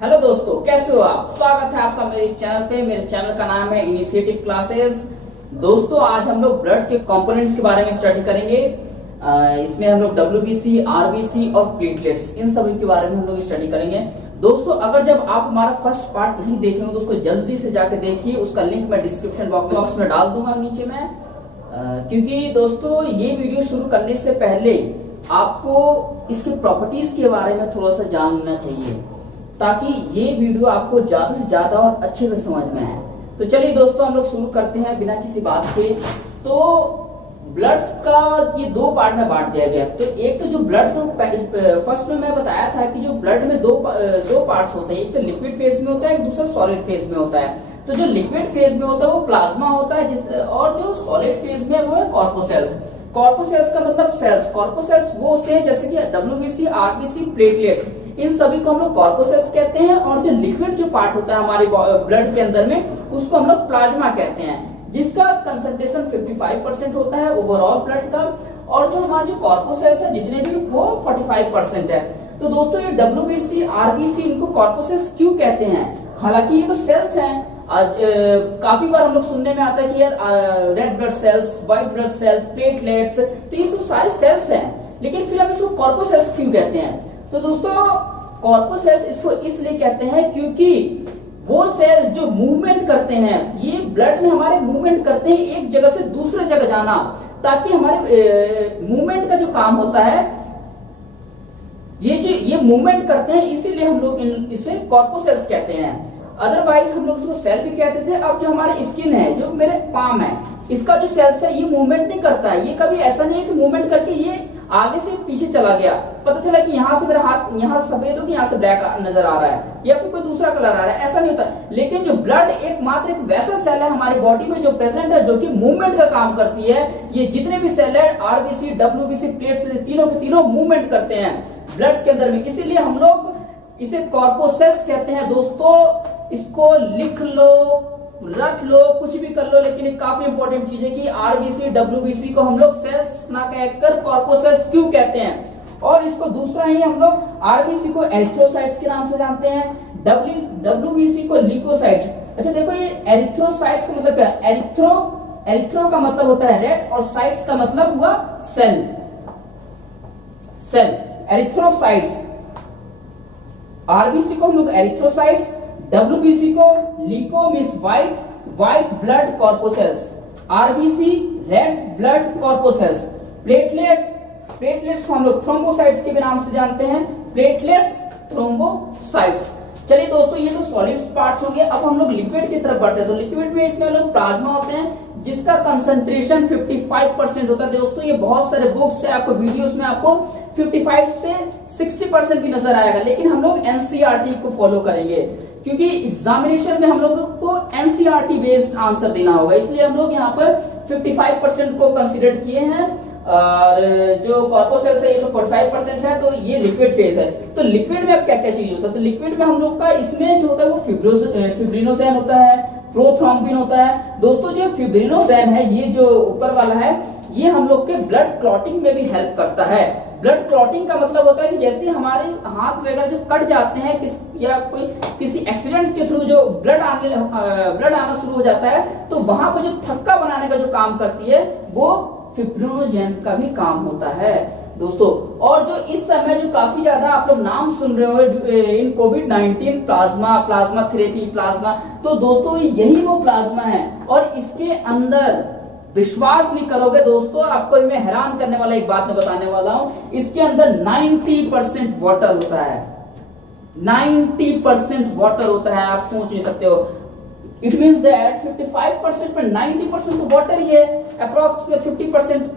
Hello दोस्तों, कैसे हो आप। स्वागत है आपका मेरे इस चैनल पे। मेरे चैनल का नाम है इनिशिएटिव क्लासेस। दोस्तों, आज हम लोग ब्लड के कंपोनेंट्स के बारे में स्टडी करेंगे। इसमें हम लोग डब्ल्यूबीसी, आरबीसी और प्लेटलेट्स, इन सभी के बारे में हम लोग स्टडी करेंगे। दोस्तों, अगर जब आप हमारा फर्स्ट पार्ट नहीं देख रहे हो तो उसको जल्दी से जाके देखिए। उसका लिंक मैं डिस्क्रिप्शन बॉक्स में डाल दूंगा नीचे में। क्योंकि दोस्तों, ये वीडियो शुरू करने से पहले आपको इसकी प्रॉपर्टीज के बारे में थोड़ा सा जान लेना चाहिए, ताकि ये वीडियो आपको ज्यादा से ज्यादा और अच्छे से समझ में आए। तो चलिए दोस्तों, हम लोग शुरू करते हैं बिना किसी बात के। तो ब्लड्स का ये दो पार्ट में बांट दिया गया। तो एक तो जो ब्लड, तो फर्स्ट में मैं बताया था कि जो ब्लड में दो पार्ट्स होते हैं। एक तो लिक्विड फेज में होता है, एक दूसरा सॉलिड फेज में होता है। तो जो लिक्विड फेज में होता है वो प्लाज्मा होता है, और जो सॉलिड फेज में वो है कॉर्पोसेल्स। कॉर्पोसेल्स का मतलब सेल्स। कॉर्पोसेल्स वो होते हैं जैसे कि डब्ल्यूबीसी, आरबीसी, प्लेटलेट्स, इन सभी को हम लोग कॉर्पोसेल्स कहते हैं। और जो लिक्विड जो पार्ट होता है हमारे ब्लड के अंदर में, उसको हम लोग प्लाज्मा कहते हैं, जिसका कंसंट्रेशन 55% होता है ओवरऑल ब्लड का। और जो हमारे जो कॉर्पोसेल्स है जितने भी, वो 45% है। तो दोस्तों, ये डब्ल्यूबीसी, आरबीसी, इनको कॉर्पोसेल्स क्यों कहते हैं? हालांकि ये तो सेल्स हैं। काफी बार हम लोग सुनने में आता है कि यार red blood cells, white blood cells, platelets, तो ये सब सारे सेल्स हैं, लेकिन फिर हम इसको कॉर्पोसेल्स क्यों कहते हैं? तो दोस्तों, कॉर्पोसेल्स इसको इसलिए कहते हैं क्योंकि वो सेल जो मूवमेंट करते हैं, ये ब्लड में हमारे मूवमेंट करते हैं एक जगह से दूसरे जगह जाना, ताकि हमारे मूवमेंट का जो काम होता है, ये मूवमेंट करते हैं, इसीलिए हम लोग इसे कॉर्पोसेल्स कहते हैं। अदरवाइज हम लोग इसको सेल भी कहते थे। अब जो हमारे स्किन है, जो मेरे पाम है, इसका जो सेल्स है, ये मूवमेंट नहीं करता है। ये कभी ऐसा नहीं है कि मूवमेंट करके ये आगे से पीछे चला गया, पता चला कि यहाँ से मेरा हाथ यहाँ सफेद हो गया, यहाँ से ब्लैक नजर आ रहा है, या फिर कोई दूसरा कलर आ रहा है, ऐसा नहीं होता। लेकिन जो ब्लड एकमात्र एक वैसा सेल है हमारी बॉडी में जो प्रेजेंट है, जो कि मूवमेंट का काम करती है। ये जितने भी सेल है, आरबीसी, डब्ल्यूबीसी, प्लेट्स, तीनों के तीनों मूवमेंट करते हैं ब्लड के अंदर में, इसीलिए हम लोग इसे कॉर्पोसेल्स कहते हैं। दोस्तों, इसको लिख लो, रट लो, कुछ भी कर लो, लेकिन एक काफी इंपॉर्टेंट चीज है कि आरबीसी, डब्ल्यूबीसी को हम लोग सेल्स ना कहकर कॉर्पोसेल्स क्यों कहते हैं। और इसको दूसरा ही हम लोग आरबीसी को एरिथ्रोसाइट्स के नाम से जानते हैं, डब्ल्यूबीसी को ल्यूकोसाइट्स। अच्छा देखो, ये एरिथ्रोसाइट्स का मतलब क्या है? एरिथ्रो का मतलब होता है रेड, और साइट्स का मतलब हुआ सेल। एरिथ्रोसाइट्स। आरबीसी को हम लोग एरिथ्रोसाइट्स, डब्ल्यूबीसी को leuco means white blood corpuscles, RBC red blood corpuscles, platelets को हम लोग थ्रोम्बोसाइट्स के भी नाम से जानते हैं, प्लेटलेट्स, थ्रोम्बोसाइट्स। चलिए दोस्तों, ये तो सॉलिड पार्ट्स हो गए। अब हम लोग लिक्विड की तरफ बढ़ते हैं। तो लिक्विड में इसमें हम लोग प्लाज्मा होते हैं, जिसका कंसंट्रेशन 55% होता है। दोस्तों, ये बहुत सारे बुक्स है, आपको वीडियोस में आपको 55 से 60% की नजर आएगा, लेकिन हम लोग एनसीईआरटी को फॉलो करेंगे, क्योंकि एग्जामिनेशन में हम लोग को एनसीईआरटी बेस्ड आंसर देना होगा। इसलिए हम लोग यहाँ पर 55% को कंसीडर किए हैं। और जो कॉर्पोसेल्स है, ये तो 45% है। तो ये लिक्विड फेज है। तो लिक्विड में अब क्या क्या चीज होता है? तो लिक्विड में हम लोग का इसमें जो होता है वो फिब्रिनोजेन होता है, प्रोथ्रोम्बिन होता है। दोस्तों, जो फिब्रिनोजेन है, ये जो ऊपर वाला है, ये हम लोग के ब्लड क्लॉटिंग में भी हेल्प करता है। ब्लड क्लॉटिंग का मतलब होता है कि जैसे हमारे हाथ वगैरह जो कट जाते हैं या कोई किसी एक्सीडेंट के थ्रू जो ब्लड आना शुरू हो जाता है, तो वहां पर जो थक्का बनाने का जो काम करती है, वो फिब्रिनोजेन का भी काम होता है दोस्तों। और जो इस समय जो काफी ज्यादा आप लोग नाम सुन रहे हो इन कोविड-19, प्लाज्मा थेरेपी, प्लाज्मा, तो दोस्तों यही वो प्लाज्मा है। और इसके अंदर विश्वास नहीं करोगे दोस्तों, आपको मैं हैरान करने वाला एक बात मैं बताने वाला हूं। इसके अंदर 90% वाटर होता है। 90% वाटर होता है, आप सोच नहीं सकते हो। इट मींस दैट 55% में 90% तो वाटर ही है, अप्रोक्सीमेट 50%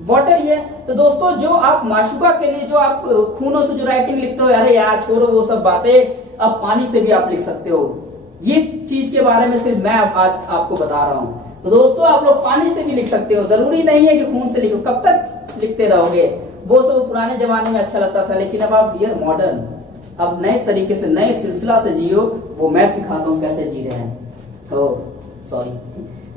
वाटर ही है। तो दोस्तों, जो आप माशुका के लिए जो आप खूनों से जो राइटिंग लिखते हो, अरे यार छोड़ो वो सब बातें, अब पानी से भी आप लिख सकते हो। ये चीज के बारे में सिर्फ मैं आज आपको बता रहा हूं। तो दोस्तों, आप लोग पानी से भी लिख सकते हो, जरूरी नहीं है कि खून से लिखो। कब तक लिखते रहोगे? वो सब पुराने जमाने में अच्छा लगता था, लेकिन अब आप डियर मॉडर्न, अब नए तरीके से, नए सिलसिला से जियो। वो मैं सिखाता हूँ कैसे जी रहे हैं। तो सॉरी,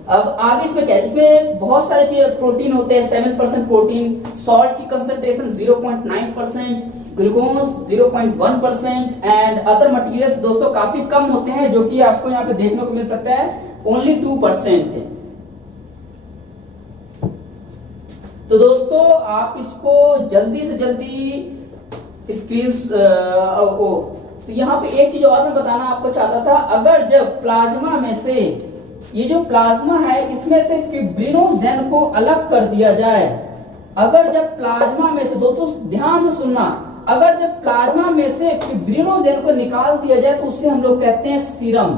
अब आगे इसमें क्या है? इसमें बहुत सारे चीज, प्रोटीन होते हैं, 7% प्रोटीन, सॉल्ट की concentration 0.9%, glucose 0.1% and other materials दोस्तों काफी कम होते हैं, जो कि आपको यहाँ पे देखने को मिल सकता है ओनली 2%। तो दोस्तों आप इसको जल्दी से जल्दी स्क्रीन तो यहाँ पे एक चीज और मैं बताना आपको चाहता था, अगर जब प्लाज्मा में से ये जो प्लाज्मा है इसमें से फिब्रिनोजेन को अलग कर दिया जाए, अगर जब प्लाज्मा में से, दोस्तों ध्यान से सुनना, अगर जब प्लाज्मा में से फिब्रिनोजेन को निकाल दिया जाए तो उसे हम लोग कहते हैं सीरम।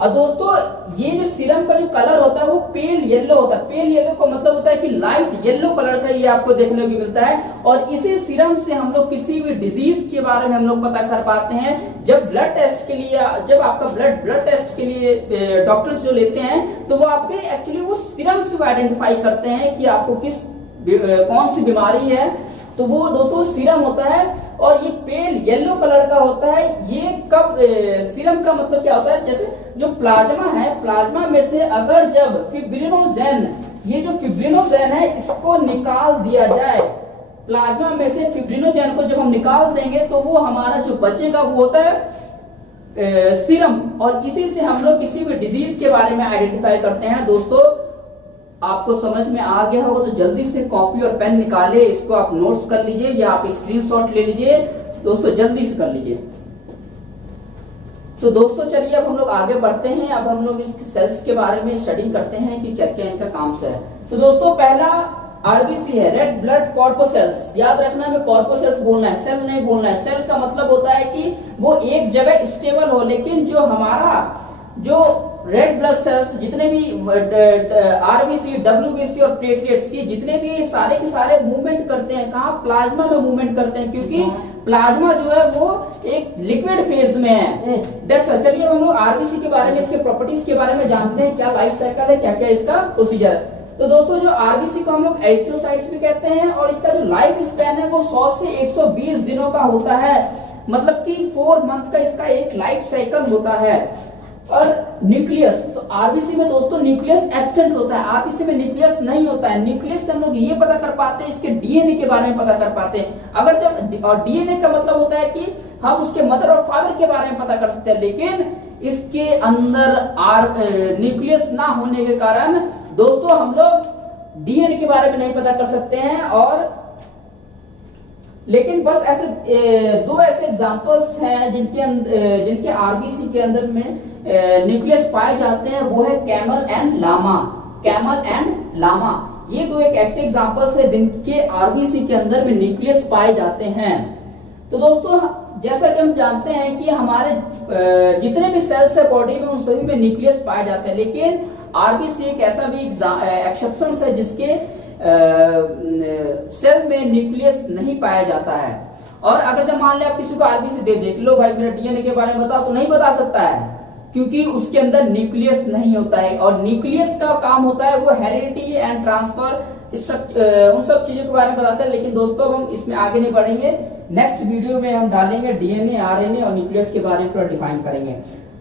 और दोस्तों ये जो सीरम का जो कलर होता है वो पेल येलो होता है। पेल येलो का मतलब होता है कि लाइट येलो कलर का ये आपको देखने को मिलता है। और इसी सीरम से हम लोग किसी भी डिजीज के बारे में हम लोग पता कर पाते हैं। जब ब्लड टेस्ट के लिए, जब आपका ब्लड टेस्ट के लिए डॉक्टर्स जो लेते हैं तो वो आपके एक्चुअली वो सीरम से आइडेंटिफाई करते हैं कि आपको कौन सी बीमारी है। तो वो दोस्तों सीरम होता है और ये पेल येलो कलर का होता है। ये कब सीरम का मतलब क्या होता है, जैसे जो प्लाज्मा है, प्लाज्मा में से अगर जब फिब्रिनोजेन, ये जो फिब्रिनोजेन है इसको निकाल दिया जाए, प्लाज्मा में से फिब्रिनोजेन को जब हम निकाल देंगे तो वो हमारा जो बचेगा वो होता है सीरम। और इसी से हम लोग किसी भी डिजीज के बारे में आइडेंटिफाई करते हैं। दोस्तों आपको समझ में आ गया होगा तो जल्दी से कॉपी और पेन निकाले, इसको आप नोट्स कर लीजिए या आप स्क्रीनशॉट ले लीजिए। दोस्तों जल्दी से कर लीजिए। तो दोस्तों चलिए अब हम लोग आगे बढ़ते हैं। अब हम लोग इसके सेल्स के बारे में स्टडी करते हैं कि क्या क्या इनका काम से है। तो दोस्तों पहला आरबीसी है, रेड ब्लड कॉर्पोसेल्स। याद रखना है, कॉर्पोसेल्स बोलना है, सेल नहीं बोलना है। सेल का मतलब होता है कि वो एक जगह स्टेबल हो, लेकिन जो हमारा जो रेड ब्लड सेल्स जितने भी आरबीसी, डब्ल्यूबीसी और प्लेटलेट्स, ये जितने भी सारे के सारे मूवमेंट करते हैं, कहाँ प्लाज्मा में मूवमेंट करते हैं, क्योंकि प्लाज्मा जो है वो एक लिक्विड फेज में है। चलिए हम लोग आरबीसी के बारे में, इसके प्रॉपर्टीज के बारे में जानते हैं, क्या लाइफ साइकिल है, क्या क्या इसका प्रोसीजर है। तो दोस्तों जो आरबीसी को हम लोग एरिथ्रोसाइट्स भी कहते हैं और इसका जो लाइफ स्पैन है वो 100 से 120 दिनों का होता है। मतलब कि 4 मंथ का इसका एक लाइफ साइकिल होता है। और न्यूक्लियस, तो आरबीसी में दोस्तों न्यूक्लियस एब्सेंट होता है, आरबीसी में न्यूक्लियस नहीं होता है। न्यूक्लियस से हम लोग ये पता कर पाते हैं, इसके डीएनए के बारे में पता कर पाते हैं। अगर जब, और डीएनए का मतलब होता है कि हम उसके मदर और फादर के बारे में पता कर सकते हैं, लेकिन इसके अंदर न्यूक्लियस ना होने के कारण दोस्तों हम लोग डीएनए के बारे में नहीं पता कर सकते हैं। और लेकिन बस ऐसे दो ऐसे एग्जांपल्स हैं जिनके आरबीसी के अंदर में न्यूक्लियस पाए जाते हैं, वो है camel and llama. Camel and llama ये दो एक ऐसे एग्जांपल्स है जिनके आरबीसी के अंदर में न्यूक्लियस पाए जाते हैं। तो दोस्तों जैसा कि हम जानते हैं कि हमारे जितने भी सेल्स है बॉडी में उन सभी में न्यूक्लियस पाए जाते हैं, लेकिन आरबीसी एक ऐसा भी एक्सेप्शन है जिसके सेल में न्यूक्लियस नहीं पाया जाता है। और अगर जब मान ले आप किसी को आरबीसी देख लो भाई मेरा डीएनए के बारे में बताओ, तो नहीं बता सकता है क्योंकि उसके अंदर न्यूक्लियस नहीं होता है। और न्यूक्लियस का काम होता है वो हेरिडिटी एंड ट्रांसफर, उन सब चीजों के बारे में बताता है। लेकिन दोस्तों हम इसमें आगे नहीं बढ़ेंगे, नेक्स्ट वीडियो में हम डालेंगे डीएनए, आरएनए और न्यूक्लियस के बारे में थोड़ा डिफाइन करेंगे।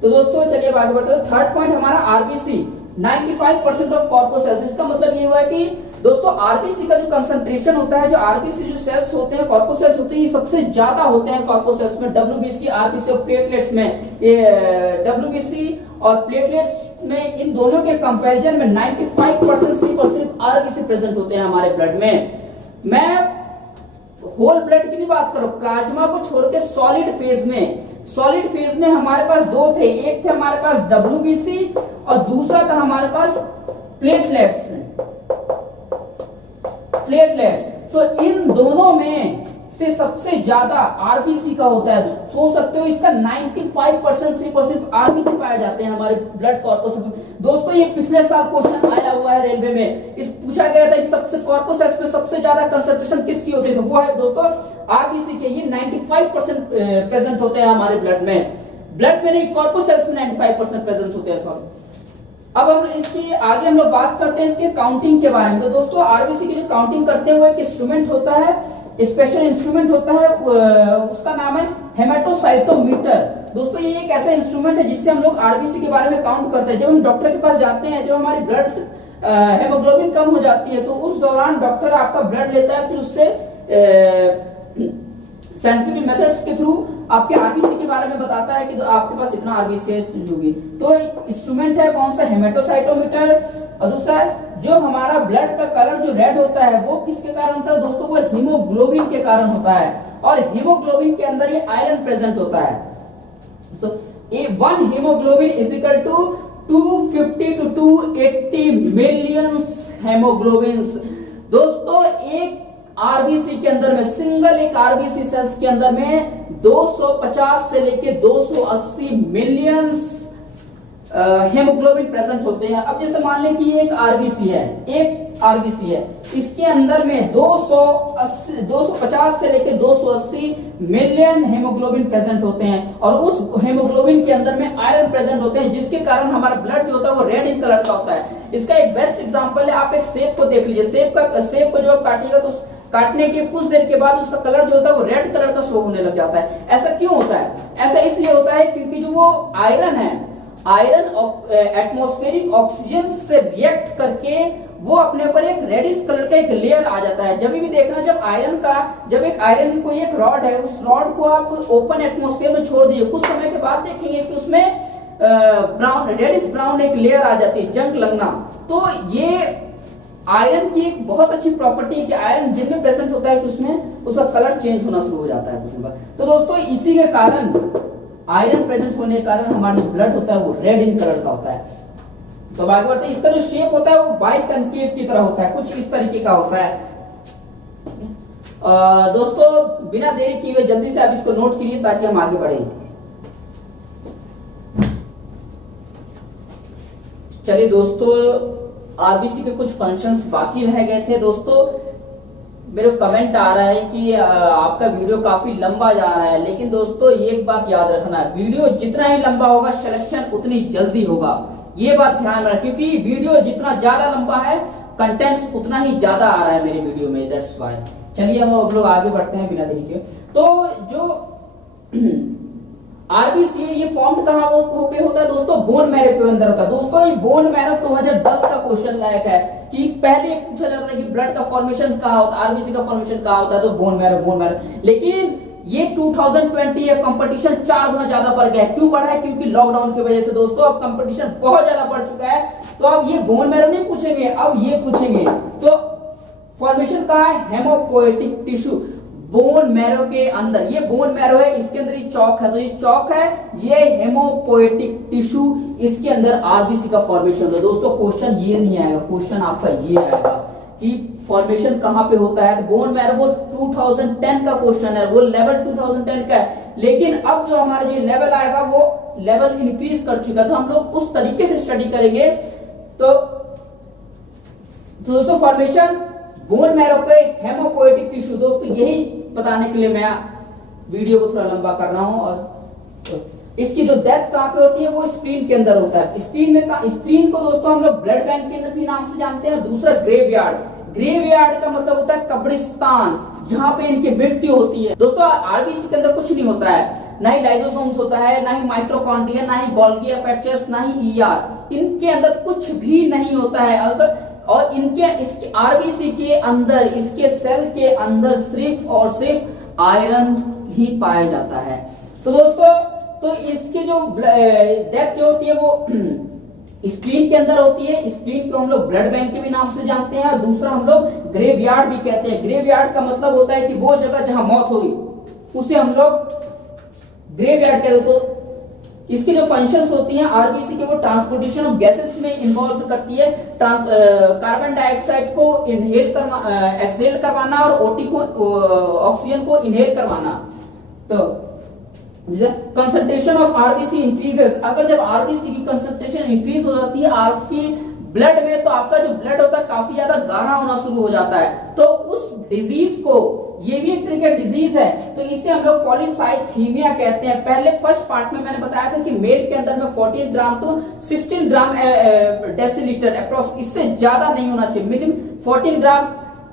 तो दोस्तों चलिए आगे बढ़ते हैं। थर्ड पॉइंट हमारा आरबीसी 95% ऑफ कॉर्पोसेल्स। इसका मतलब ये हुआ कि दोस्तों आरबीसी का जो कंसंट्रेशन होता है, जो आरबीसी जो सेल्स होते हैं, कॉर्पोसेल्स होते हैं, ये सबसे ज्यादा होते हैं कॉर्पोसेल्स में, डब्ल्यूबीसी, आरबीसी और प्लेटलेट्स में। ये डब्ल्यूबीसी और प्लेटलेट्स में इन दोनों के कंपैरिजन में 95% सिर्फ आरबीसी प्रेजेंट होते हैं हमारे ब्लड में। मैं होल ब्लड की नहीं बात करो, प्लाज्मा को छोड़ के सॉलिड फेज में हमारे पास दो थे, एक थे हमारे पास डब्ल्यूबीसी और दूसरा था हमारे पास प्लेटलेट्स। तो इन दोनों में से सबसे ज्यादा आरबीसी का होता है। सोच सकते हो इसका 95% सिर्फ आरबीसी पाए जाते हैं हमारे ब्लड कॉर्पोसेल्स में। दोस्तों ये पिछले साल क्वेश्चन आया हुआ है रेलवे में, इस पूछा गया था कि सबसे कॉर्पोसेल्स में सबसे ज्यादा कंसंट्रेशन किसकी होती है, तो वो है दोस्तों आरबीसी के। ये 95% प्रेजेंट होते हैं हमारे ब्लड में नहीं, कॉर्पोसेल्स में 95% प्रेजेंट होते हैं। सॉरी, अब हम इसकी आगे हम लोग बात करते हैं इसके काउंटिंग के बारे में। तो दोस्तों आरबीसी की जो काउंटिंग करते हैं वो एक इंस्ट्रूमेंट होता है, स्पेशल इंस्ट्रूमेंट होता है, उसका नाम है हेमेटोसाइटोमीटर। दोस्तों ये एक ऐसा इंस्ट्रूमेंट है जिससे हम लोग आरबीसी के बारे में काउंट करते हैं। जब हम डॉक्टर के पास जाते हैं, जब हमारी ब्लड हेमोग्लोबिन कम हो जाती है तो उस दौरान डॉक्टर आपका ब्लड लेता है, फिर उससे साइंटिफिक मेथड्स के थ्रू आपके आरबीसी के बारे में बताता है कि तो आपके पास इतना आरबीसी है होगी। तो इंस्ट्रूमेंट है कौन सा, हेमेटोसाइटोमीटर। और दूसरा है जो हमारा ब्लड का कलर जो रेड होता है वो किसके कारण होता है दोस्तों, वो हीमोग्लोबिन के कारण होता है। और हीमोग्लोबिन के अंदर ये आयरन प्रेजेंट होता है। तो 1 haemoglobin is equal to 250 to 280 million haemoglobins. दोस्तों एक आरबीसी के अंदर में, सिंगल एक आरबीसी सेल्स के अंदर में 250 से लेके 280 मिलियन हेमोग्लोबिन प्रेजेंट होते हैं। अब जैसे मान लें कि एक आरबीसी है, इसके अंदर में 250 से लेके 280 मिलियन हेमोग्लोबिन प्रेजेंट होते हैं। और उस हेमोग्लोबिन के अंदर में आयरन प्रेजेंट होते हैं, जिसके कारण हमारा ब्लड जो होता है वो रेड इन कलर का होता है। इसका एक बेस्ट एग्जांपल है, आप एक सेब को देख लीजिए। सेब को जब आप काटिएगा तो काटने के कुछ देर के बाद उसका कलर जो होता है वो रेड कलर का शो होने लग जाता है। ऐसा क्यों होता है? ऐसा इसलिए होता है क्योंकि जो वो आयरन है, आयरन एटमॉस्फेरिक ऑक्सीजन से रिएक्ट करके वो अपने ऊपर एक रेडिश कलर का एक लेयर आ जाता है। जब भी देखना, जब एक आयरन की कोई एक रॉड है, उस रॉड को आप ओपन एटमॉस्फेयर में छोड़ दीजिए, कुछ समय के बाद देखेंगे कि उसमें ब्राउन, रेडिश ब्राउन एक लेयर आ जाती है, जंक लगना। तो ये आयरन की एक बहुत अच्छी प्रॉपर्टी है कि आयरन जिनमें प्रेजेंट होता है कि उसमें उसका कलर चेंज होना शुरू हो जाता है। तो दोस्तों इसी के कारण, आयरन प्रेजेंट होने के कारण हमारा जो ब्लड होता है वो रेड इन कलर का होता है। तो आगे बढ़ते हैं, इसका जो शेप होता है वो बाई कनकेव की तरह होता है, कुछ इस तरीके का होता है। दोस्तों बिना देरी किए हुए जल्दी से आप इसको नोट कीजिए ताकि हम आगे बढ़े। चलिए दोस्तों, आरबीसी के कुछ फंक्शंस बाकी रह गए थे। दोस्तों मेरे कमेंट आ रहा है कि आपका वीडियो काफी लंबा जा रहा है, लेकिन दोस्तों एक बात याद रखना है, वीडियो जितना ही लंबा होगा सिलेक्शन उतनी जल्दी होगा, ये बात ध्यान में रखना। क्योंकि वीडियो जितना ज्यादा लंबा है कंटेंट्स उतना ही ज्यादा आ रहा है मेरे वीडियो में, दैट्स व्हाई। चलिए हम लोग आगे बढ़ते हैं बिना देरी के। तो जो आरबीसी ये फॉर्म कहां पे होता है दोस्तों, बोन मैरो के अंदर होता है। दोस्तों ये बोन मैरो 2010 का क्वेश्चन लायक है कि पहले पूछा जाता था कि ब्लड का फॉर्मेशन कहां होता है, आरबीसी का फॉर्मेशन कहां होता है, तो बोन मैरो। लेकिन ये 2020 है, कंपटीशन 4 गुना ज्यादा बढ़ गया है। क्यों बढ़ा है? क्योंकि लॉकडाउन की वजह से दोस्तों अब कंपटीशन बहुत ज्यादा बढ़ चुका है। तो अब ये बोन मैरो नहीं पूछेंगे, अब ये पूछेंगे। तो फॉर्मेशन कहां है? हेमोपोएटिक टिश्यू, बोन मैरो के अंदर। ये बोन मैरो है, इसके अंदर ये चौक है, तो ये चौक है, ये हेमोपोएटिक टिश्यू, इसके अंदर आरबीसी का फॉर्मेशन होता है। दोस्तों क्वेश्चन ये नहीं आएगा, क्वेश्चन आपका ये आएगा कि फॉर्मेशन कहां पे होता है। बोन मैरो वो 2010 का क्वेश्चन है, वो लेवल 2010 का है। लेकिन अब जो हमारा जो लेवल आएगा वो लेवल इंक्रीज कर चुका है, तो हम लोग उस तरीके से स्टडी करेंगे। तो दोस्तों फॉर्मेशन बोन मैरो पे हेमोपोएटिक टिश्यू, दोस्तों यही बताने के लिए मैं वीडियो को थोड़ा लंबा कर रहा हूं। और इसकी जो डेथ कहां पे होती है वो स्प्लीन के अंदर होता है। स्प्लीन को दोस्तों हम लोग ब्लड बैंक के अंदर भी नाम से जानते हैं। दूसरा ग्रेवयार्ड का मतलब होता है कब्रिस्तान, जहां पे इनकी मृत्यु होती है। दोस्तों आरबीसी के अंदर कुछ नहीं होता है, ना ही लाइसोसोम्स होता है, ना ही माइटोकॉन्ड्रिया, ना ही गोल्गी एपेक्स, ना ही ईआर, इनके अंदर कुछ भी नहीं होता है। अगर और इसके आरबीसी के अंदर, इसके सेल के अंदर सिर्फ और सिर्फ आयरन ही पाया जाता है। तो दोस्तों तो इसकी जो डेथ जो होती है वो स्प्लीन के अंदर होती है। स्प्लीन को हम लोग ब्लड बैंक के भी नाम से जानते हैं। और दूसरा हम लोग ग्रेवयार्ड भी कहते हैं। ग्रेवयार्ड का मतलब होता है कि वो जगह जहां मौत हुई उसे हम लोग ग्रेवयार्ड कहते हैं। तो इसकी जो फंक्शंस होती हैं आरबीसी के, वो ट्रांसपोर्टेशन ऑफ गैसेस में इन्वॉल्व करती है। कार्बन डाइऑक्साइड को एक्सहेल करवाना और ओटी को, ऑक्सीजन को इनहेल करवाना। तो कंसंट्रेशन ऑफ आरबीसी इंक्रीजेस, अगर जब आरबीसी की कंसंट्रेशन इंक्रीज हो जाती है आपकी ब्लड में, तो आपका जो ब्लड होता है काफी ज्यादा गाढ़ा होना शुरू हो जाता है। तो उस डिजीज को, ये भी एक तरह का डिजीज है, तो इसे हम लोग पॉलीसाइथीमिया कहते हैं। पहले फर्स्ट पार्ट में मैंने बताया था कि मेल के अंदर में 14 ग्राम टू 16 ग्राम डेसीलीटर अप्रोक्स, इससे ज्यादा नहीं होना चाहिए, मिनिमम 14 ग्राम।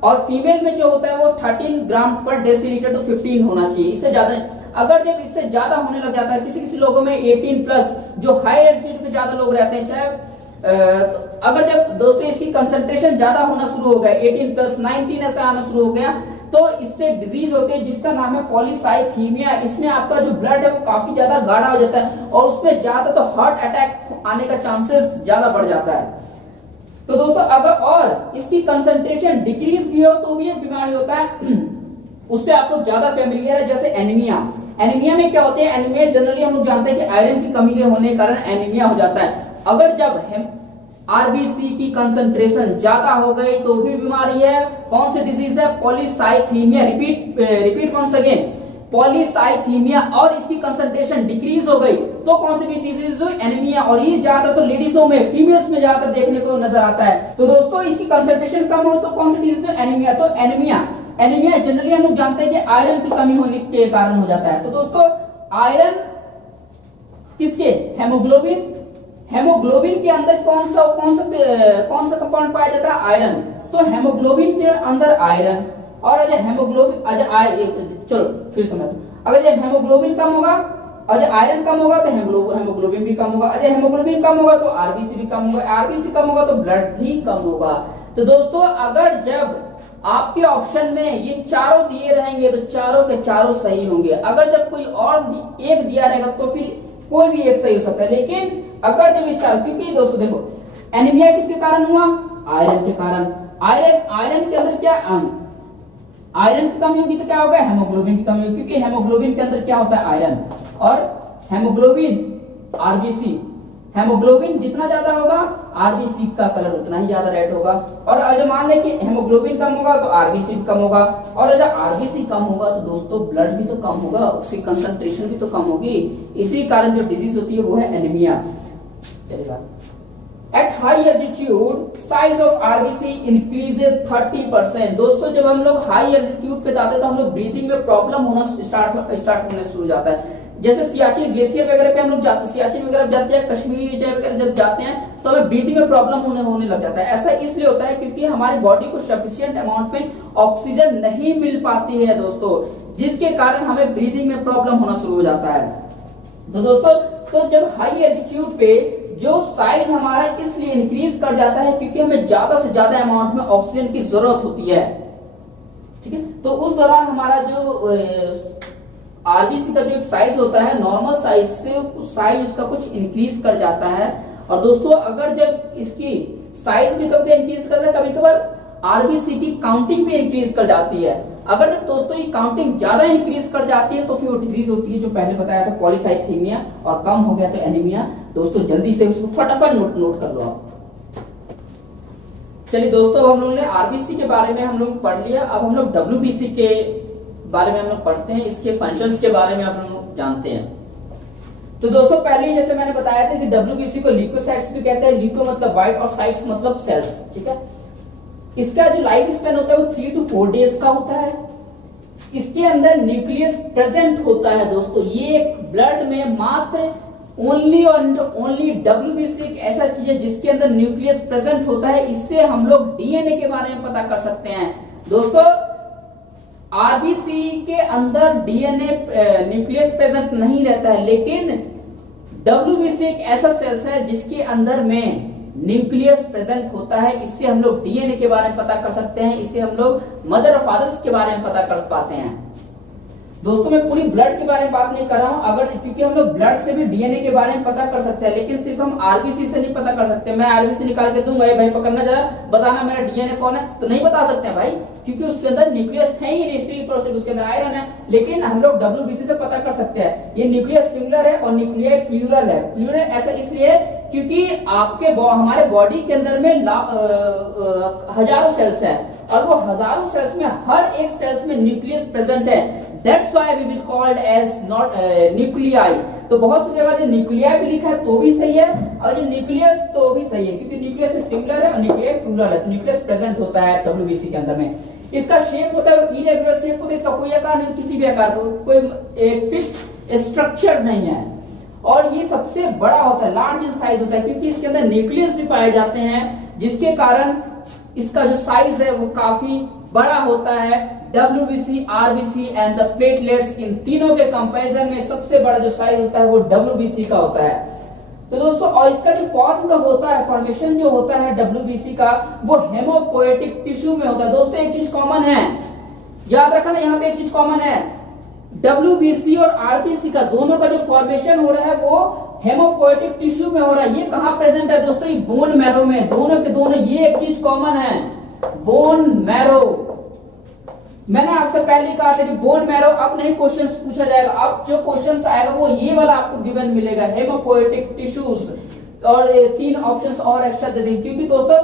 और फीमेल में जो होता है वो 13 ग्राम पर डेसीलीटर टू 15 होना चाहिए, इससे ज्यादा। अगर जब इससे ज्यादा होने लग जाता है, किसी लोगों में 18 प्लस, जो हाई एल्टीट्यूड पे ज्यादा लोग रहते हैं, चाहे तो अगर जब दोस्तों इसकी कंसंट्रेशन ज्यादा होना शुरू हो गया, 18 प्लस 19 ऐसा आना शुरू हो गया, तो इससे डिजीज होती है जिसका नाम है पॉलीसाइथीमिया। इसमें आपका जो ब्लड है वो काफी ज्यादा गाढ़ा हो जाता है और उसमें ज्यादा तो हार्ट अटैक आने का चांसेस ज्यादा बढ़ जाता है। तो दोस्तों अगर और इसकी कंसंट्रेशन डिक्रीज भी हो तो भी एक बीमारी होता है, उससे आप लोग ज्यादा फेमिलियर है, जैसे एनीमिया। एनीमिया में क्या होते हैं, एनीमिया जनरली हम लोग जानते हैं कि आयरन की कमी के होने के कारण एनीमिया हो जाता है। अगर जब आरबीसी की कंसंट्रेशन ज्यादा हो गई तो भी बीमारी है। कौन सी डिजीज है, polycythemia. Repeat once again, polycythemia. और इसकी कंसंट्रेशन डिक्रीज हो गई तो कौन सी भी डिजीज हुई, एनीमिया। और ये ज्यादा तो लेडीजों में, फीमेल्स में ज्यादातर देखने को नजर आता है। तो दोस्तों इसकी कंसंट्रेशन कम हो तो कौन सी डिजीज है, एनीमिया। तो एनीमिया जनरली हम लोग जानते हैं कि आयरन की कमी होने के कारण हो जाता है। तो दोस्तों आयरन किसके, हेमोग्लोबिन के अंदर कौन सा कंपाउंड पाया जाता है, आयरन। तो हेमोग्लोबिन के अंदर आयरन, और अगर हेमोग्लोबिन, चलो फिर समझ, अगर जब हेमोग्लोबिन कम होगा और जब आयरन कम होगा तो हेमोग्लोबिन भी कम होगा। अगर हेमोग्लोबिन कम होगा तो आरबीसी भी कम होगा, आरबीसी कम होगा तो ब्लड भी कम होगा। तो दोस्तों अगर जब आपके ऑप्शन में ये चारों दिए रहेंगे तो चारों के चारों सही होंगे। अगर जब कोई और एक दिया रहेगा तो फिर कोई भी एक सही हो सकता है। लेकिन अगर जब ये चार, क्योंकि दोस्तों देखो एनीमिया किसके कारण हुआ, आयरन के कारण। आयरन के अंदर क्या, आयरन की कमी होगी तो क्या होगा, हेमोग्लोबिन की कमी होगी, क्योंकि हेमोग्लोबिन के अंदर क्या होता है, आयरन। और हेमोग्लोबिन आरबीसी, हेमोग्लोबिन जितना ज्यादा होगा आरबीसी का कलर उतना ही ज्यादा रेड होगा। और अगर मान लें कि हेमोग्लोबिन कम होगा तो आरबीसी भी कम होगा, और अगर आरबीसी कम होगा तो दोस्तों ब्लड भी तो कम होगा, उसकी कंसंट्रेशन भी तो कम होगी। इसी कारण जो डिजीज होती है वो है एनीमिया। चलिए, At high altitude, size of RBC increases 30%। दोस्तों जब हम लोग हाई एल्टीट्यूड पे जाते हैं तो हम लोग ब्रीथिंग में प्रॉब्लम होना स्टार्ट होने शुरू हो जाता है। जैसे सियाचिन ग्लेशियर वगैरह पे हम लोग जाते हैं, सियाचिन वगैरह जाते हैं, कश्मीरी जय वगैरह जब जाते हैं तो हमें ब्रीथिंग में प्रॉब्लम होने लग जाता है। ऐसा इसलिए होता है क्योंकि हमारी बॉडी को सफिशिएंट अमाउंट में ऑक्सीजन नहीं मिल पाती है दोस्तों, जिसके कारण हमें ब्रीथिंग में प्रॉब्लम होना शुरू हो जाता है। तो दोस्तों तो जब हाई एल्टीट्यूड पे जो साइज हमारा इसलिए इंक्रीज कर जाता है क्योंकि हमें ज्यादा से ज्यादा अमाउंट में ऑक्सीजन की जरूरत होती है, ठीक है। तो उस दौरान हमारा जो आरबीसी का जो एक साइज होता है नॉर्मल साइज से साइज इसका कुछ इंक्रीज कर जाता है। और दोस्तों अगर जब इसकी साइज भी कभी इंक्रीज करता है, कभी कभार आरबीसी की काउंटिंग भी इंक्रीज कर जाती है। अगर जब दोस्तों ये काउंटिंग ज्यादा इंक्रीज कर जाती है तो फिर वो डिजीज होती है जो पहले बताया था, पॉलीसाइथीमिया, और कम हो गया तो एनीमिया। दोस्तों जल्दी से उसको फटाफट नोट कर लो आप। चलिए दोस्तों हम लोगों ने आरबीसी के बारे में हम लोग पढ़ लिया, अब हम लोग डब्ल्यूबीसी के बारे में हम लोग पढ़ते हैं, इसके फंक्शंस के बारे में हम लोग जानते हैं। तो दोस्तों पहले जैसे मैंने बताया था कि डब्ल्यूबीसी को ल्यूकोसाइट्स भी कहते हैं। ल्यूको मतलब व्हाइट और साइट्स मतलब सेल्स, ठीक है। इसका जो लाइफ स्पैन होता है वो 3 to 4 डेज का होता है। इसके अंदर न्यूक्लियस प्रेजेंट होता है दोस्तों। ये ब्लड में मात्र ओनली डब्ल्यूबीसी एक ऐसा चीज है जिसके अंदर न्यूक्लियस प्रेजेंट होता है। इससे हम लोग डीएनए के बारे में पता कर सकते हैं। दोस्तों आरबीसी के अंदर डीएनए न्यूक्लियस प्रेजेंट नहीं रहता है, लेकिन डब्ल्यूबीसी एक ऐसा सेल्स है जिसके अंदर में न्यूक्लियस प्रेजेंट होता है। इससे हम लोग डीएनए के बारे में पता कर सकते हैं, इससे हम लोग मदर और फादर्स के बारे में पता कर पाते हैं। दोस्तों मैं पूरी ब्लड के बारे में बात नहीं कर रहा हूं, अगर क्योंकि हम लोग ब्लड से भी डीएनए के बारे में पता कर सकते हैं, लेकिन सिर्फ हम आरबीसी से नहीं पता कर सकते। मैं आरबीसी निकाल के दूंगा, भाई पकड़ना जरा, बताना मेरा डीएनए कौन है, तो नहीं बता सकते भाई, क्योंकि उसके अंदर न्यूक्लियस है ही नहीं, इसलिए उसके अंदर आयरन है। लेकिन हम लोग डब्ल्यूबीसी से पता कर सकते हैं। ये न्यूक्लियस सिंगुलर है और न्यूक्लियाई प्लूरल है। प्लूरल ऐसा इसलिए क्योंकि हमारे बॉडी के अंदर में हजारों सेल्स हैं और वो हजारों सेल्स में हर एक सेल्स में न्यूक्लियस प्रेजेंट है। That's why we will called as not nuclei। तो बहुत सी जगह जो न्यूक्लियाई भी लिखा है तो भी सही है, और जो न्यूक्लियस तो भी सही है, क्योंकि न्यूक्लियस सिंगुलर है और न्यूक्लियाई प्लूरल है। तो न्यूक्लियस प्रेजेंट होता है डब्ल्यूबीसी के अंदर में। इसका शेप होता है इरेगुलर शेप होता है, इसका कोई आकार नहीं, किसी भी आकार को कोई एक फिक्स्ड स्ट्रक्चर नहीं है। और ये सबसे बड़ा होता है, लार्ज इन साइज होता है, क्योंकि इसके अंदर न्यूक्लियस भी पाए जाते हैं, जिसके कारण इसका जो साइज है वो काफी बड़ा होता है। WBC, RBC and the platelets, इन तीनों के कंपैरिजन में सबसे बड़ा जो साइज होता है वो WBC का होता है। तो दोस्तों और इसका जो फॉर्म होता है, फॉर्मेशन जो होता है WBC का, वो हेमोपोएटिक टिश्यू में होता है। दोस्तों एक चीज कॉमन है, याद रखना यहाँ पे एक चीज कॉमन है, WBC और RBC का दोनों का जो फॉर्मेशन हो रहा है वो हेमोपोएटिक टिश्यू में हो रहा है। ये कहां प्रेजेंट है दोस्तों? ये बोन मैरो में। दोनों के दोनों, ये एक चीज कॉमन है, बोन मैरो। मैंने आपसे पहले कहा था कि बोन मैरो अब नहीं क्वेश्चंस पूछा जाएगा, अब जो क्वेश्चंस आएगा वो ये वाला आपको गिवन मिलेगा, हेमोपोएटिक टिश्यूज। और 3 ऑप्शंस और एक्स्ट्रा दे देंगे, क्योंकि दोस्तों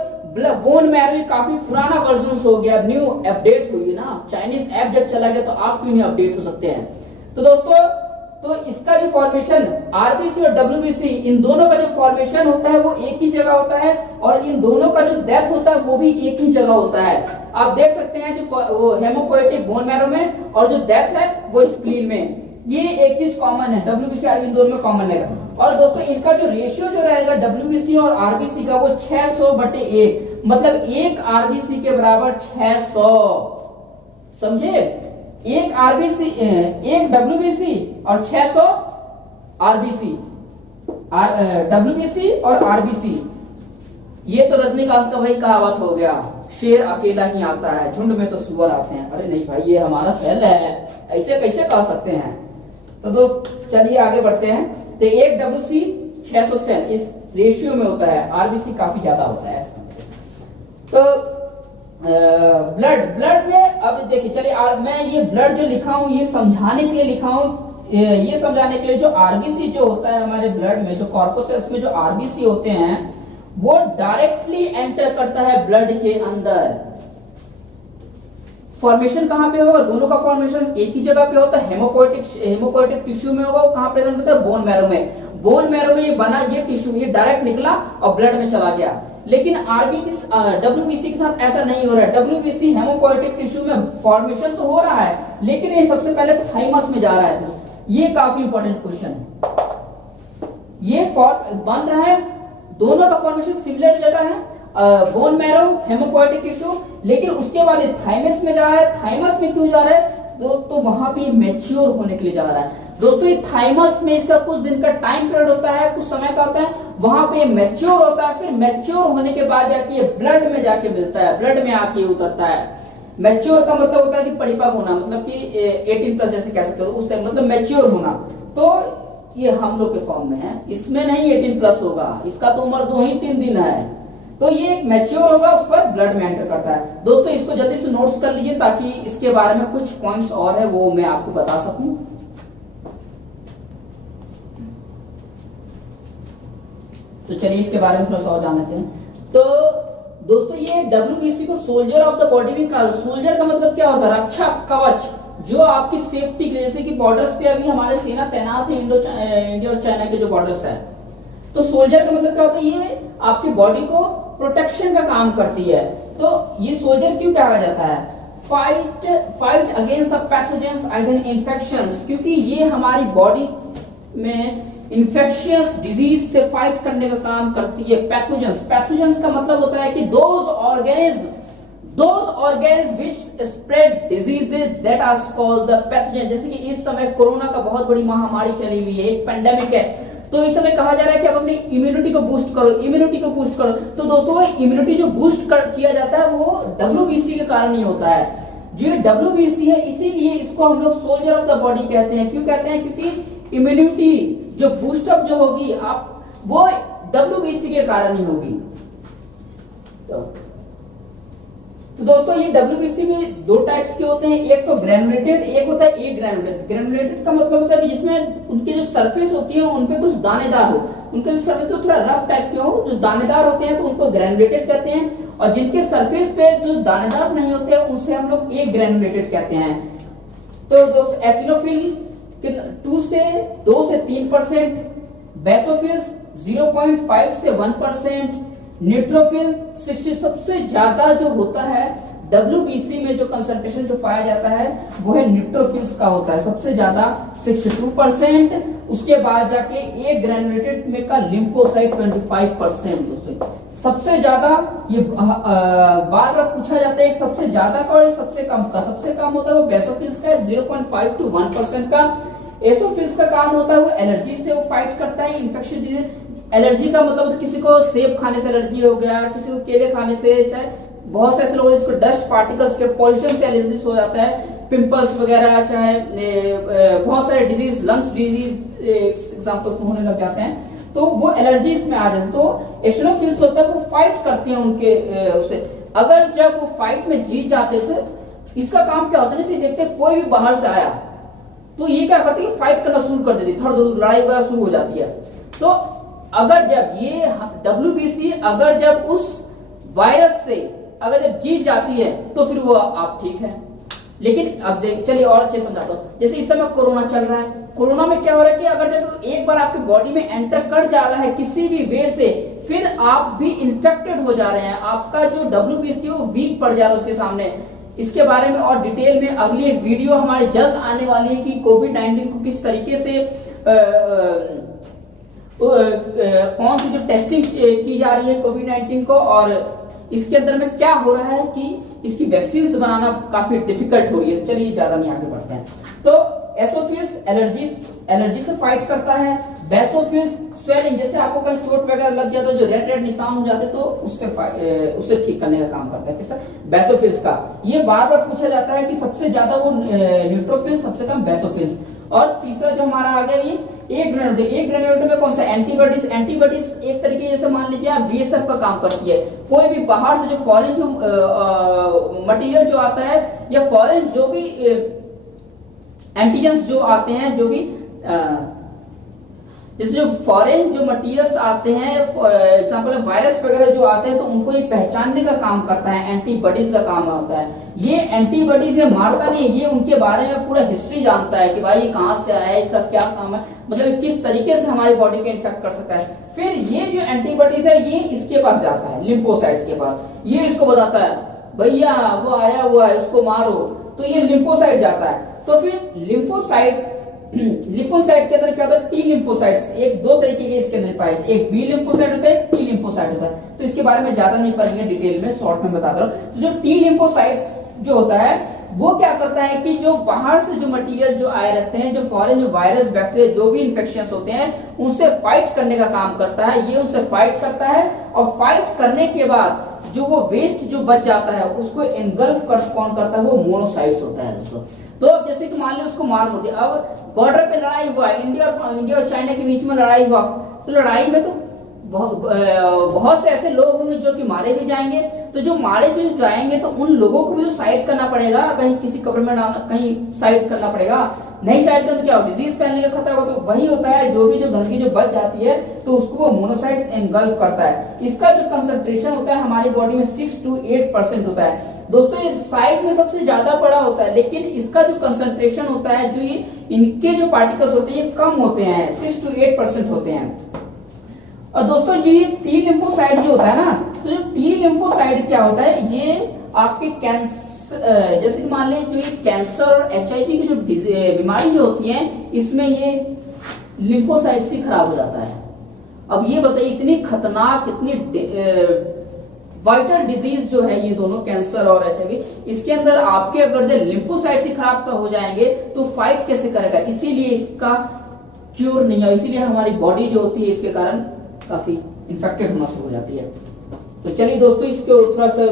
बोन मैरो काफी पुराना वर्जन हो गया, न्यू अपडेट हुई है ना। चाइनीज ऐप जब चला गया तो आप क्यों नहीं अपडेट हो सकते हैं। तो दोस्तों, तो इसका जो फॉर्मेशन आरबीसी और डब्ल्यूबीसी, इन दोनों का जो फॉर्मेशन होता है वो एक ही जगह होता है, और इन दोनों का जो डेथ होता है वो भी एक ही जगह होता है। आप देख सकते हैं जो हेमोपोएटिक बोन मैरो में, और जो डेथ है वो स्प्लीन में। ये एक चीज कॉमन है, डब्ल्यूबीसी इन दोनों में कॉमन है। और दोस्तों इनका जो रेशियो जो रहेगा डब्ल्यूबीसी और आरबीसी का, वो 600/1, मतलब 1 आरबीसी के बराबर 600। समझे? 1 आरबीसी, 1 डब्ल्यूबीसी और 600 आरबीसी, डब्ल्यूबीसी और आरबीसी। ये तो रजनीकांत का भाई कहावत हो गया, शेर अकेला ही आता है, झुंड में तो सुअर आते हैं। अरे नहीं भाई, ये हमारा सेल है, ऐसे कैसे कह सकते हैं। तो दोस्त चलिए आगे बढ़ते हैं। तो 1 डब्ल्यूसी 600 सेल इस रेशियो में होता है, आरबीसी काफी ज्यादा होता है। तो ब्लड में अब देखिए, चलिए मैं ये ब्लड जो लिखा हूं ये समझाने के लिए लिखा हूं, ये समझाने के लिए जो आरबीसी जो होता है हमारे ब्लड में, जो कॉर्पोसेल्स में जो आरबीसी होते हैं वो डायरेक्टली एंटर करता है ब्लड के अंदर। फॉर्मेशन कहां पे होगा? दोनों का फॉर्मेशन एक ही जगह पे होता है, हेमोपोएटिक टिश्यू में होगा। वो कहां प्रेजेंट होता है? बोन मैरो में। बोन मैरो में ये बना, ये टिश्यू ये डायरेक्ट निकला और ब्लड में चला गया। लेकिन डब्ल्यूबीसी के साथ ऐसा नहीं हो रहा है। डब्ल्यूबीसी हेमोपोएटिक टिश्यू में फॉर्मेशन तो हो रहा है, लेकिन ये सबसे पहले थाइमस में जा रहा है। ये काफी इंपॉर्टेंट क्वेश्चन है। ये बन रहा है, दोनों का फॉर्मेशन सिमिलर जगह है, बोन मैरो हेमोपोएटिक टिश्यू, लेकिन उसके बाद ये थाइमस में जा रहा है। थाइमस में क्यों जा रहा है दोस्तों? वहां पे मैच्योर होने के लिए जा रहा है। दोस्तों ये थाइमस में इसका कुछ दिन का टाइम पीरियड होता है, कुछ समय का होता है, वहां पे मैच्योर होता है। फिर मैच्योर होने के बाद जाके ये ब्लड में जाके मिलता है, ब्लड में आके उतरता है। मैच्योर का मतलब होता है कि परिपक्व होना, मतलब कि 18+ जैसे कह सकते हो उस टाइम, मतलब मैच्योर होना। तो ये हम लोग के फॉर्म में है, इसमें नहीं 18+ होगा, इसका तो उम्र 2 ही 3 दिन है। तो ये मैच्योर होगा, उस पर ब्लड में एंटर करता है। दोस्तों इसको जल्दी से नोट्स कर लीजिए ताकि इसके बारे में कुछ पॉइंट्स और है वो मैं आपको बता सकूं। तो चलिए इसके बारे में थोड़ा सा और जान लेते हैं। तो दोस्तों ये डब्ल्यूबीसी को सोल्जर ऑफ द बॉडी भी कहा। सोल्जर का मतलब क्या होता है? रक्षक कवच, जो आपकी सेफ्टी के, जैसे कि बॉर्डर्स पे अभी हमारे सेना तैनात है, इंडिया और चाइना के जो बॉर्डर्स है। तो सोल्जर का मतलब क्या होता है? ये आपकी बॉडी को प्रोटेक्शन का काम करती है। तो ये सोल्जर क्यों कहा जाता है? Fight against pathogens either infections, क्योंकि ये हमारी बॉडी में इन्फेक्शियस डिजीज से फाइट करने का काम करती है। पैथोजेंस का मतलब होता है कि those organs which spread diseases that are called the pathogen. जैसे कि इस समय कोरोना का बहुत बड़ी महामारी चली हुई है, एक पेंडेमिक है, तो इस समय कहा जा रहा है कि आप अपनी इम्यूनिटी को बूस्ट करो। तो दोस्तों वो इम्यूनिटी जो बूस्ट किया जाता है वो डब्ल्यूबीसी के कारण ही होता है। जो डब्ल्यूबीसी है इसीलिए इसको हम लोग सोल्जर ऑफ द बॉडी कहते हैं। क्यों कहते हैं? क्योंकि इम्यूनिटी जो बूस्टअप जो होगी आप, वो डब्ल्यूबीसी के कारण ही होगी। तो दोस्तों ये डब्ल्यूबीसी में 2 टाइप्स के होते हैं, एक तो ग्रेनुलेटेड, एक होता है एग्रेनुलेटेड। ग्रेनुलेटेड का मतलब होता है कि जिसमें उनकी जो सरफेस होती है उनपे कुछ दानेदार हो, उनके जो सरफेस तो थोड़ा रफ टाइप के हो, जो दानेदार होते हैं तो उनको ग्रेनुलेटेड कहते हैं। और जिनके सरफेस पे जो दानेदार नहीं होते हैं उनसे हम लोग एग्रेनुलेटेड कहते हैं। तो दोस्तों एसिनोफिल 2 से 3%, बेसोफिल्स 0.5 से 1%, न्यूट्रोफिल 60। सबसे ज्यादा जो होता है डब्ल्यूबीसी में जो कंसंट्रेशन जो पाया जाता है वो है न्यूट्रोफिल्स का होता है, सबसे ज्यादा 62%। उसके बाद जाके ए ग्रेनुलेटेड में का लिम्फोसाइट 25%। दोस्तों सबसे ज्यादा ये बार बार पूछा जाता है, सबसे ज्यादा का और सबसे कम का। सबसे कम होता है वो बेसोफिल्स का 0.5 to 1% का। एसोफिल्स का काम होता है वो एलर्जी से वो फाइट करता है, इन्फेक्शन डिजीज। एलर्जी का मतलब तो किसी को सेब खाने से एलर्जी हो गया, किसी को केले खाने से, चाहे बहुत से ऐसे लोग हैं जिसको डस्ट पार्टिकल्स के पॉल्यूशन से एलर्जी हो जाता है। पिंपल्स वगैरह, चाहे बहुत सारे डिजीज, लंग्स डिजीज एग्जाम्पल होने लग जाते हैं, तो वो एलर्जीज में आ जाते हैं। तो एसिनोफिल्स होता है वो फाइट करते हैं उनके उससे। अगर जब वो फाइट में जीत जाते हैं, इसका काम क्या होता है, जैसे देखते हैं कोई भी बाहर से आया तो ये क्या करती है, फाइट करना शुरू कर देती है, थोड़ा लड़ाई वगैरह शुरू हो जाती है। तो अगर जब ये WBC अगर जब उस वायरस से अगर जब जीत जाती है तो फिर वो आप ठीक है। लेकिन अब देख चलिए और अच्छे समझाता हूं। जैसे इस समय कोरोना चल रहा है, कोरोना में क्या हो रहा है कि अगर जब एक बार आपकी बॉडी में एंटर कर जा रहा है किसी भी वे से, फिर आप भी इन्फेक्टेड हो जा रहे हैं, आपका जो WBC वो वीक पड़ जा रहा है उसके सामने। इसके बारे में और डिटेल में अगली एक वीडियो हमारी जल्द आने वाली है कि कोविड-19 को किस तरीके से कौन सी जो टेस्टिंग की जा रही है कोविड-19 को, और इसके अंदर में क्या हो रहा है कि इसकी वैक्सीन बनाना काफी डिफिकल्ट हो रही है। चलिए ज्यादा नहीं आगे बढ़ते हैं। तो एसोफिल्स एलर्जी से फाइट करता है। बेसोफिल्स स्वेलिंग, जैसे आपको कहीं चोट वगैरह लग जाए तो जो रेड रेड निशान हो जाते तो उससे ठीक करने का काम करता है। किसका? बेसोफिल्स का। ये बार बार पूछा जाता है कि सबसे ज्यादा वो न्यूट्रोफिल्स, सबसे कम बेसोफिल्स। और तीसरा जो हमारा आ गया ये एक ग्रेन्युलेटर में कौन सा? एंटीबॉडीज। एक तरीके जैसे मान लीजिए आप BSF का काम करती है। कोई भी बाहर से जो फॉरेन जो मटेरियल जो आता है या फॉरेन जो भी एंटीजेंस जो आते हैं, जो भी जैसे जो फॉरेन जो मटेरियल्स आते हैं, एग्जांपल वायरस वगैरह जो आते हैं, तो उनको ये पहचानने का काम करता है, एंटीबॉडीज का काम होता है। ये एंटीबॉडीज ये मारता नहीं, ये उनके बारे में पूरा हिस्ट्री जानता है कि भाई ये कहां से आया है, इसका क्या काम है, मतलब किस तरीके से हमारी बॉडी को इन्फेक्ट कर सकता है। फिर ये जो एंटीबॉडीज है ये इसके पास जाता है, लिम्फोसाइट्स के पास। ये इसको बताता है भैया वो आया हुआ है, उसको मारो, तो ये लिम्फोसाइट जाता है। तो फिर लिम्फोसाइट के अंदर क्या होता है? T lymphocytes. एक दो तरीके के इसके अंदर पाए, एक बी लिम्फोसाइट होता है, टी लिम्फोसाइट होता है। तो इसके बारे में ज्यादा नहीं पढ़ेंगे, डिटेल में शॉर्ट में बताता रहा हूं। तो जो टी लिम्फोसाइट्स जो होता है वो क्या करता है कि जो बाहर से जो मटेरियल जो आए रहते हैं, जो फॉरेन जो वायरस बैक्टीरिया जो भी इन्फेक्शंस होते हैं, उनसे फाइट करने का काम करता है। ये उनसे फाइट करता है और फाइट करने के बाद जो वो वेस्ट जो बच जाता है उसको एनगल्फ कौन करता है? वो मोनोसाइट्स होता है दोस्तों। तो अब जैसे कि मान लो उसको मार दिया, अब बॉर्डर पे लड़ाई हुआ, इंडिया और चाइना के बीच में लड़ाई हुआ, तो लड़ाई में तो बहुत से ऐसे लोग होंगे जो कि मारे भी जाएंगे। तो जो मारे जो जाएंगे तो उन लोगों को भी तो साइड करना पड़ेगा, कहीं किसी कब्र में डालना, कहीं साइड करना पड़ेगा। नहीं साइड कर तो क्या डिजीज फैलने का खतरा होगा। तो वही होता है, जो भी जो गंदगी जो बच जाती है तो उसको वो मोनोसाइट्स एनगल्फ करता है। इसका जो कंसंट्रेशन होता है हमारी बॉडी में 6 to 8% होता है दोस्तों। ये साइज में सबसे ज्यादा बड़ा होता है, लेकिन इसका जो कंसंट्रेशन होता है, जो ये इनके जो पार्टिकल्स होते हैं ये कम होते हैं, 6 to 8% होते हैं। और दोस्तों जो ये टी लिम्फोसाइट जो होता है ना, तो जो टी लिम्फोसाइट क्या होता है, ये आपके कैंसर, जैसे कि मान लें जो ये कैंसर और HIV की जो बीमारी जो होती है, इसमें ये लिम्फोसाइट से खराब हो जाता है। अब ये बताइए इतनी खतरनाक, इतनी वाइटल डिजीज जो है ये दोनों, कैंसर और HIV, इसके अंदर आपके अगर जो लिम्फोसाइट से खराब हो जाएंगे तो फाइट कैसे करेगा? इसीलिए इसका क्योर नहीं है, इसीलिए हमारी बॉडी जो होती है इसके कारण काफी इन्फेक्टेड होना शुरू हो जाती है। तो चलिए दोस्तों इसको थोड़ा सा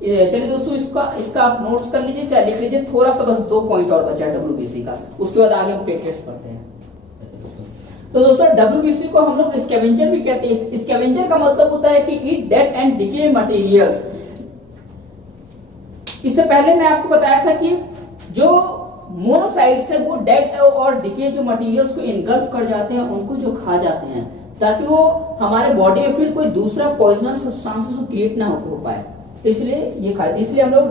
चलिए दोस्तों इसका आप नोट्स कर लीजिए, चाहे लिख लीजिए। थोड़ा सा बस 2 पॉइंट और बचा है WBC का, उसके बाद आगे हम प्लेटलेट्स करते हैं। तो दोस्तों WBC को हम लोग स्कैवेंजर भी कहते हैं। स्कैवेंजर का मतलब होता है कि ईट डेड एंड डिके मटेरियल्स। इससे पहले मैं आपको बताया था कि जो मोनोसाइट्स है वो डेड और डिके जो मटेरियल्स को इनगल्फ कर जाते हैं, उनको जो खा जाते हैं, ताकि वो हमारे बॉडी में फिर कोई दूसरा पॉइजनस सब्सटेंसेस क्रिएट ना हो पाए। तो इसलिए ये खाते, इसलिए हम लोग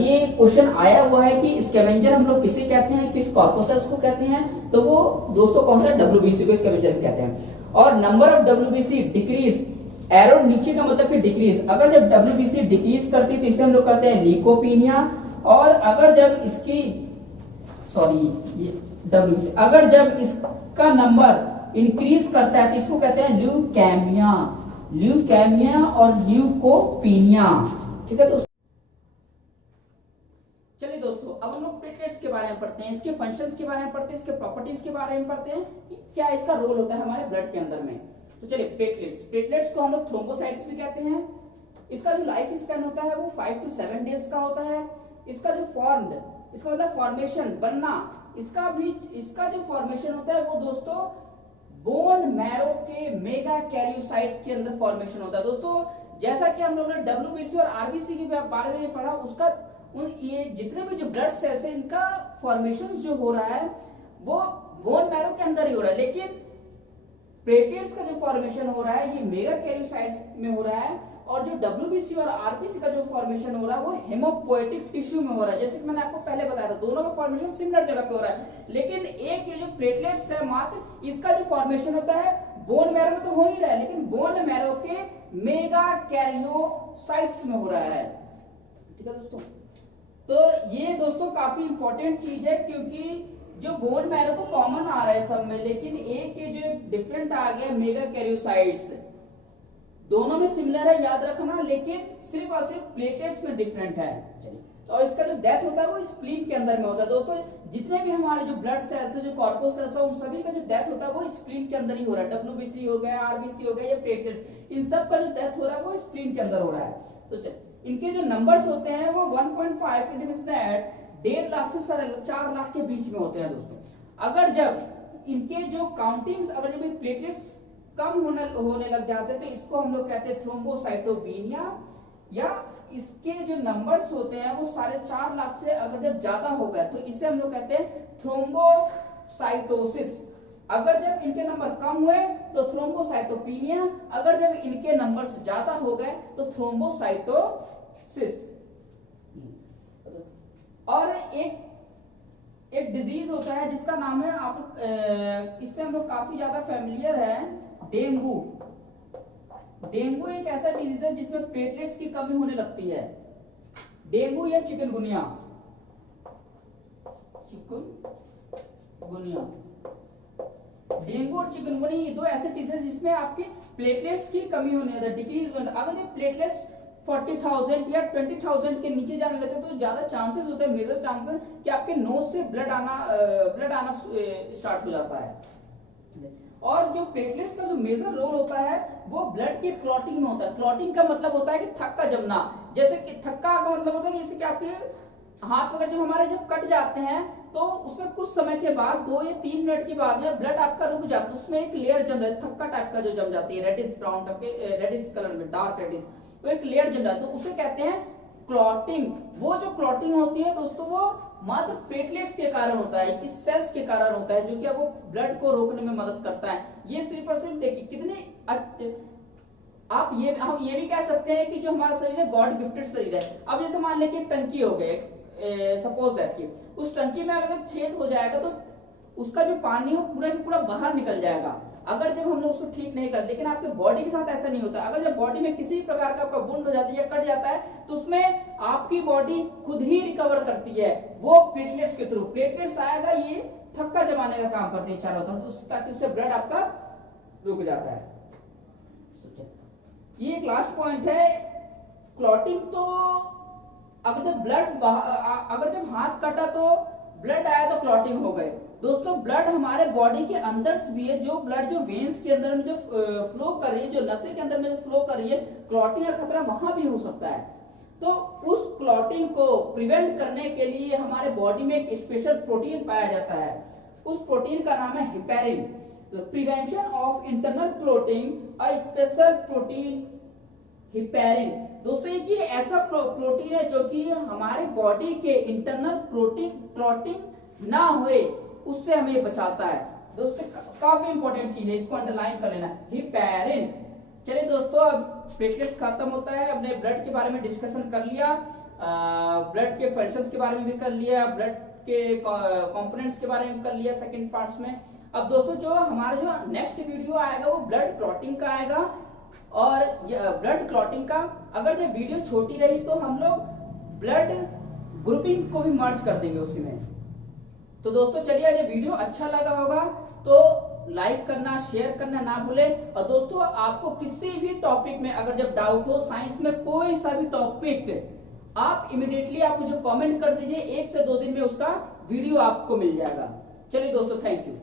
ये क्वेश्चन आया हुआ है कि स्कैवेंजर हम लोग किसे कहते हैं, किस कॉर्पसेल्स को कहते हैं? तो वो दोस्तों कौन सा? WBC को स्कैवेंजर कहते हैं। और number of WBC decrease, arrow नीचे का मतलब कि डिक्रीज। अगर जब WBC डिक्रीज करती है तो इसे हम लोग कहते हैं लीकोपीनिया। और अगर जब इसकी WBC अगर जब इसका नंबर इंक्रीज करता है तो इसको कहते हैं ल्यूकेमिया और ल्यूकोपीनिया। ठीक है दोस्तों। चलिए दोस्तों अब हम लोग प्लेटलेट्स के बारे में पढ़ते हैं, इसके फंक्शंस के बारे में पढ़ते हैं, इसके प्रॉपर्टीज के बारे में पढ़ते हैं कि क्या इसका रोल होता है हमारे ब्लड के अंदर में। तो चलिए प्लेटलेट्स को हम लोग थ्रोम्बोसाइट्स भी कहते हैं। इसका जो लाइफ स्पैन होता है वो 5 to 7 डेज का होता है। इसका जो फॉर्म्ड, इसका मतलब फॉर्मेशन, बनना, इसका जो फॉर्मेशन होता है वो दोस्तों बोन मैरो के मेगा कैरियोसाइट्स के अंदर फॉर्मेशन होता है। दोस्तों जैसा कि हम लोगों ने डब्ल्यूबीसी और आरबीसी के बारे में पढ़ा, उसका ये जितने भी जो ब्लड सेल्स है इनका फॉर्मेशन जो हो रहा है वो बोन मैरो के अंदर ही हो रहा है, लेकिन प्लेटलेट्स का जो फॉर्मेशन हो रहा है ये मेगा कैरियोसाइट्स में हो रहा है, और जो डब्ल्यूबीसी और आरबीसी का जो फॉर्मेशन हो रहा है वो हेमोपोएटिक टिश्यू में हो रहा है। जैसे कि मैंने आपको पहले बताया था, दोनों का फॉर्मेशन सिमिलर जगह पे हो रहा है, लेकिन एक ये जो प्लेटलेट्स है मात्र इसका जो फॉर्मेशन होता है बोन मैरो में तो हो ही रहा है, लेकिन बोन मैरो के मेगा कैरियोसाइट्स में हो रहा है। ठीक है दोस्तों, तो ये दोस्तों काफी इंपॉर्टेंट चीज है, क्योंकि जो बोन मैरो तो कॉमन आ रहा है सब में, लेकिन एक ये जो डिफरेंट आ गया मेगा कैरियोसाइट्स, दोनों में सिमिलर है याद रखना, लेकिन सिर्फ और सिर्फ प्लेटलेट्स में डिफरेंट है। चलिए, तो इसका जो डेथ होता है वो स्प्लीन के अंदर में होता है। दोस्तों जितने भी हमारे जो ब्लड सेल्स है, जो कॉर्पोसेल्स है, उन सभी का जो डेथ होता है वो स्प्लीन के अंदर ही हो रहा है। डब्ल्यूबीसी हो गया, आरबीसी हो गया या प्लेटलेट्स, इन सब का जो डेथ हो रहा है वो स्प्लीन के अंदर हो रहा है। तो इनके जो नंबर्स होते हैं वो 1.5 इट मींस दैट 1.5 लाख से 4 लाख के बीच में होते हैं। दोस्तों अगर जब इनके जो काउंटिंग्स, अगर जब प्लेटलेट्स कम होने लग जाते हैं तो इसको हम लोग कहते हैं थ्रोम्बोसाइटोपेनिया, या इसके जो नंबर्स होते हैं वो 4.5 लाख से अगर जब ज्यादा हो गए तो इसे हम लोग कहते हैं थ्रोम्बोसाइटोसिस। अगर जब इनके नंबर कम हुए तो थ्रोम्बोसाइटोपेनिया, अगर जब इनके नंबर्स ज्यादा हो गए तो थ्रोम्बोसाइटोसिस। और एक डिजीज होता है जिसका नाम है, आप इससे हम लोग काफी ज्यादा फेमिलियर है, डेंगू। डेंगू एक ऐसा डिजीज है जिसमें प्लेटलेट्स की कमी होने लगती है। डेंगू या चिकनगुनिया, डेंगू और चिकनगुनिया ये दो ऐसे डिजीज जिसमें आपकी प्लेटलेट्स की कमी होने लगती है, डिक्रीज होने। अगर ये प्लेटलेट्स 40,000 या 20,000 के नीचे जाने लगते हैं तो ज्यादा चांसेस होते हैं, मेजर चांसेस कि आपके नोज से ब्लड आना स्टार्ट हो जाता है। और जो प्लेटलेट्स का जो मेजर रोल होता है वो ब्लड के क्लॉटिंग में होता है। क्लॉटिंग का मतलब होता है कि थक्का जमना, जैसे कि थक्का का मतलब होता है कि जैसे कि आपके हाथ वगैरह जब हमारे जब कट जाते हैं तो उसमें कुछ समय के बाद 2 या 3 मिनट के बाद में ब्लड आपका रुक जाता है, उसमें एक लेयर जम जाती है, थक्का टाइप का जो जम जाती है, रेडिश ब्राउन टाइप के, रेडिश कलर में, डार्क रेडिश, वो एक लेयर जम जाती है, तो उसे कहते हैं क्लॉटिंग। वो जो क्लॉटिंग होती है दोस्तों वो मात्र प्लेटलेट्स के कारण होता है, इस सेल्स के कारण होता है, जो कि आपको ब्लड को रोकने में मदद करता है। ये सिर्फ और सिर्फ देखिए कितने हम ये भी कह सकते हैं कि जो हमारा शरीर है गॉड गिफ्टेड शरीर है। अब जैसे मान लें कि टंकी हो गई, सपोज दैट कि उस टंकी में अगर छेद हो जाएगा तो उसका जो पानी हो पूरा की पूरा बाहर निकल जाएगा, अगर जब हम लोग उसको ठीक नहीं करते। लेकिन आपके बॉडी के साथ ऐसा नहीं होता। अगर जब बॉडी में किसी भी प्रकार का आपका वुंड हो जाता है या कट जाता है तो उसमें आपकी बॉडी खुद ही रिकवर करती है, वो प्लेटलेट्स के थ्रू। प्लेटलेट्स आएगा, ये थक्का जमाने का काम करते हैं चारों तरफ, ताकि उससे ब्लड आपका रुक जाता है। ये एक लास्ट पॉइंट है, क्लॉटिंग। तो अगर जब हाथ कटा तो ब्लड आया तो क्लॉटिंग हो गए। दोस्तों ब्लड हमारे बॉडी के अंदर भी है, जो ब्लड जो वेन्स के अंदर में जो फ्लो कर रही है, जो नसें के अंदर में जो फ्लो कर रही है, क्लॉटिंग का खतरा वहां भी हो सकता है। तो उस क्लॉटिंग को प्रिवेंट करने के लिए हमारे बॉडी में एक स्पेशल प्रोटीन पाया जाता है, उस प्रोटीन का नाम है heparin. Prevention of internal clotting, a special protein heparin. दोस्तों ये ऐसा प्रोटीन है जो कि हमारे बॉडी के इंटरनल क्लॉटिंग ना होए उससे हमें बचाता है। दोस्तों काफी इंपॉर्टेंट चीज है, इसको अंडरलाइन कर लेना, हिपैरिन। चलिए दोस्तों, अब प्लेटलेट्स खत्म होता है, हमने ब्लड के बारे में डिस्कशन कर लिया, ब्लड के फंक्शंस के बारे में भी कर लिया, ब्लड के कंपोनेंट्स के बारे में कर लिया सेकंड पार्ट्स में। अब दोस्तों जो हमारा जो नेक्स्ट वीडियो आएगा वो ब्लड क्लॉटिंग का आएगा, और ब्लड क्लॉटिंग का अगर जब वीडियो छोटी रही तो हम लोग ब्लड ग्रुपिंग को भी मर्ज कर देंगे उसी में। तो दोस्तों चलिए, आज ये वीडियो अच्छा लगा होगा तो लाइक करना, शेयर करना ना भूले। और दोस्तों आपको किसी भी टॉपिक में अगर जब डाउट हो, साइंस में कोई सा भी टॉपिक, आप इमीडिएटली आप मुझे कमेंट कर दीजिए, 1 से 2 दिन में उसका वीडियो आपको मिल जाएगा। चलिए दोस्तों, थैंक यू।